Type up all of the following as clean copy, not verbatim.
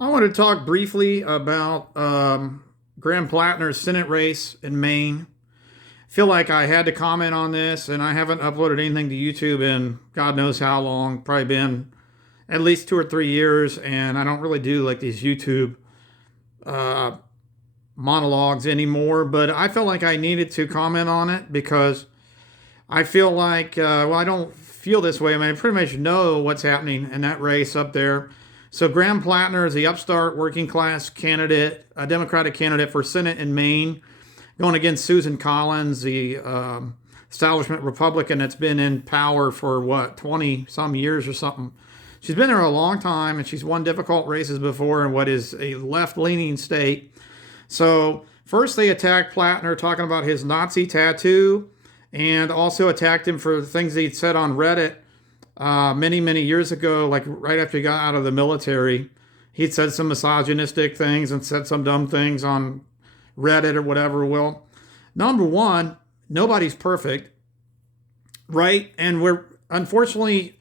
I want to talk briefly about Graham Platner's Senate race in Maine. Feel like I had to comment on this, and I haven't uploaded anything to YouTube in God knows how long. Probably been at least 2 or 3 years, and I don't really do like these YouTube uh, monologues anymore. But I felt like I needed to comment on it because I feel like, I don't feel this way. I mean, I pretty much know what's happening in that race up there. So Graham Platner is the upstart working class candidate, a Democratic candidate for Senate in Maine, going against Susan Collins, the establishment Republican that's been in power for 20 some years or something. She's been there a long time and she's won difficult races before in what is a left leaning state. So first they attacked Platner talking about his Nazi tattoo and also attacked him for things he'd said on Reddit many, many years ago, like right after he got out of the military. He'd said some misogynistic things and said some dumb things on Reddit or whatever. Well, number one, nobody's perfect, right? And we're unfortunately,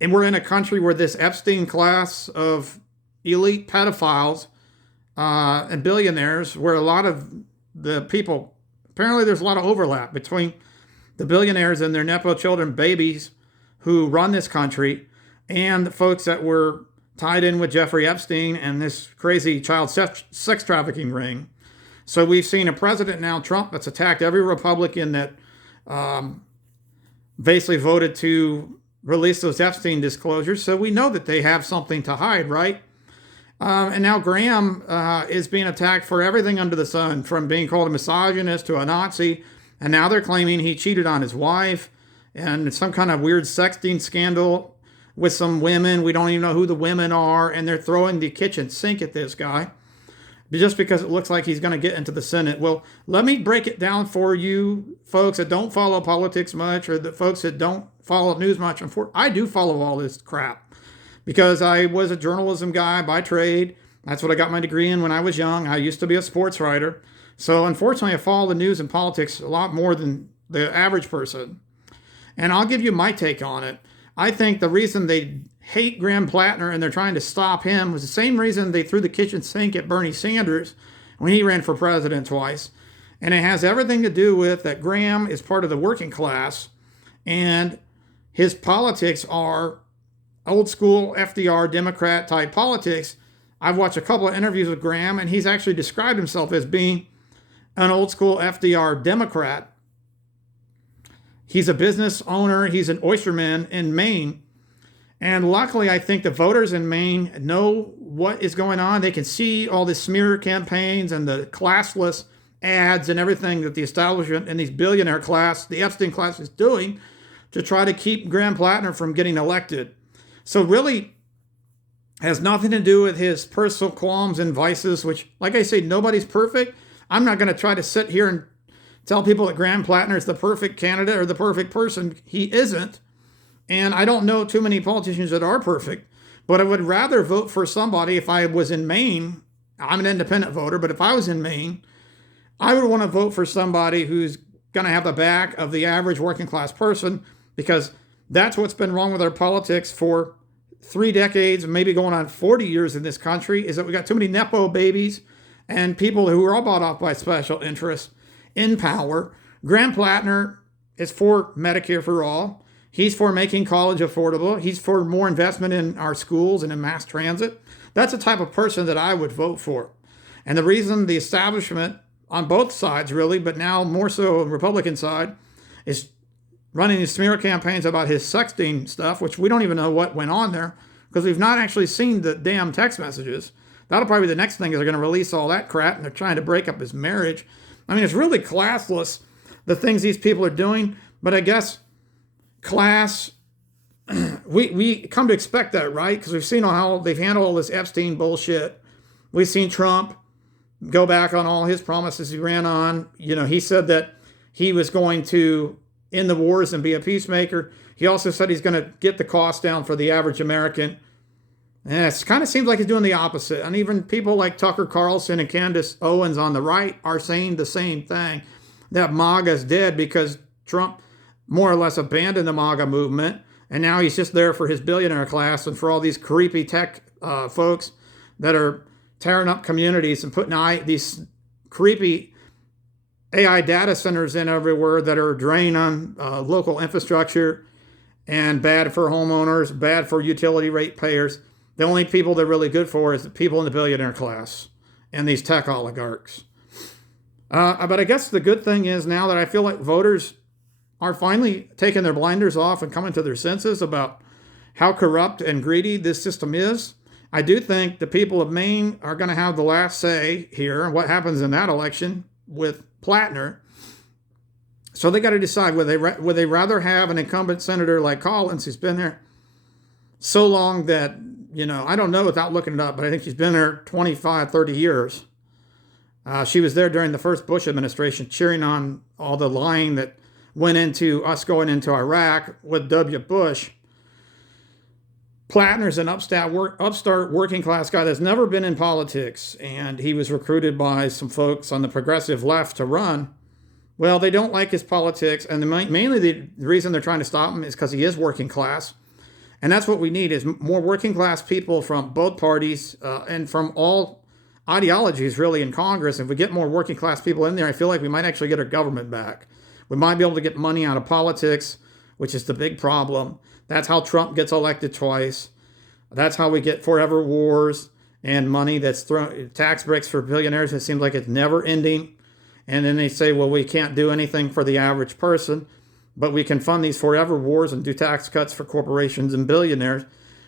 and we're in a country where this Epstein class of elite pedophiles and billionaires, where a lot of the people, apparently there's a lot of overlap between the billionaires and their Nepo children babies who run this country and the folks that were tied in with Jeffrey Epstein and this crazy child sex trafficking ring. So we've seen a president now, Trump, that's attacked every Republican that basically voted to release those Epstein disclosures. So we know that they have something to hide, right? And now Graham is being attacked for everything under the sun, from being called a misogynist to a Nazi. And now they're claiming he cheated on his wife and some kind of weird sexting scandal with some women. We don't even know who the women are. And they're throwing the kitchen sink at this guy just because it looks like he's going to get into the Senate. Well, let me break it down for you folks that don't follow politics much, or the folks that don't follow news much. I do follow all this crap because I was a journalism guy by trade. That's what I got my degree in when I was young. I used to be a sports writer. So unfortunately, I follow the news and politics a lot more than the average person. And I'll give you my take on it. I think the reason they hate Graham Platner and they're trying to stop him was the same reason they threw the kitchen sink at Bernie Sanders when he ran for president twice. And it has everything to do with that Graham is part of the working class and his politics are old school FDR Democrat type politics. I've watched a couple of interviews with Graham and he's actually described himself as being an old school FDR Democrat. He's a business owner. He's an oysterman in Maine. And luckily, I think the voters in Maine know what is going on. They can see all the smear campaigns and the classless ads and everything that the establishment and these billionaire class, the Epstein class, is doing to try to keep Graham Platner from getting elected. So really has nothing to do with his personal qualms and vices, which, like I say, nobody's perfect. I'm not going to try to sit here and tell people that Graham Platner is the perfect candidate or the perfect person. He isn't. And I don't know too many politicians that are perfect. But I would rather vote for somebody if I was in Maine. I'm an independent voter, but if I was in Maine, I would want to vote for somebody who's going to have the back of the average working class person, because that's what's been wrong with our politics for 3 decades, maybe going on 40 years in this country, is that we got too many Nepo babies and people who are all bought off by special interests in power. Graham Platner is for Medicare for all. He's for making college affordable. He's for more investment in our schools and in mass transit. That's the type of person that I would vote for. And the reason the establishment on both sides, really, but now more so on the Republican side, is running these smear campaigns about his sexting stuff, which we don't even know what went on there because we've not actually seen the damn text messages. That'll probably be the next thing, is they're going to release all that crap and they're trying to break up his marriage. I mean, it's really classless, the things these people are doing. But I guess class, we come to expect that, right? Because we've seen how they've handled all this Epstein bullshit. We've seen Trump go back on all his promises he ran on. He said that he was going to end the wars and be a peacemaker. He also said he's going to get the cost down for the average American. And it kind of seems like he's doing the opposite. And even people like Tucker Carlson and Candace Owens on the right are saying the same thing, that MAGA's dead because Trump more or less abandoned the MAGA movement. And now he's just there for his billionaire class and for all these creepy tech folks that are tearing up communities and putting these creepy AI data centers in everywhere that are draining on local infrastructure and bad for homeowners, bad for utility rate payers. The only people they're really good for is the people in the billionaire class and these tech oligarchs. But I guess the good thing is now that I feel like voters are finally taking their blinders off and coming to their senses about how corrupt and greedy this system is. I do think the people of Maine are going to have the last say here and what happens in that election with Platner. So they got to decide would they rather have an incumbent senator like Collins, who's been there so long that, I don't know without looking it up, but I think she's been there 25, 30 years. She was there during the first Bush administration, cheering on all the lying that went into us going into Iraq with W. Bush. Platner's an upstart working class guy that's never been in politics, and he was recruited by some folks on the progressive left to run. Well, they don't like his politics, and mainly the reason they're trying to stop him is because he is working class. And that's what we need is more working class people from both parties and from all ideologies really in Congress. If we get more working class people in there, I feel like we might actually get our government back. We might be able to get money out of politics, which is the big problem. That's how Trump gets elected twice. That's how we get forever wars and money that's thrown, tax breaks for billionaires. It seems like it's never ending. And then they say, well, we can't do anything for the average person, but we can fund these forever wars and do tax cuts for corporations and billionaires.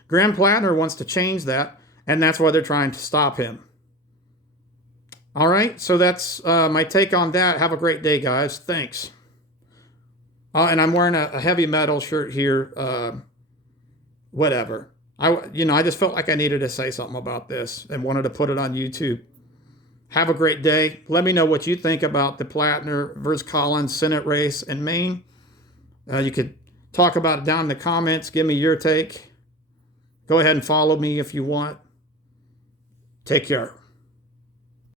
Graham Platner wants to change that, and that's why they're trying to stop him. All right, so that's my take on that. Have a great day, guys. Thanks. And I'm wearing a heavy metal shirt here. Whatever. I just felt like I needed to say something about this and wanted to put it on YouTube. Have a great day. Let me know what you think about the Platner versus Collins Senate race in Maine. You could talk about it down in the comments. Give me your take. Go ahead and follow me if you want. Take care.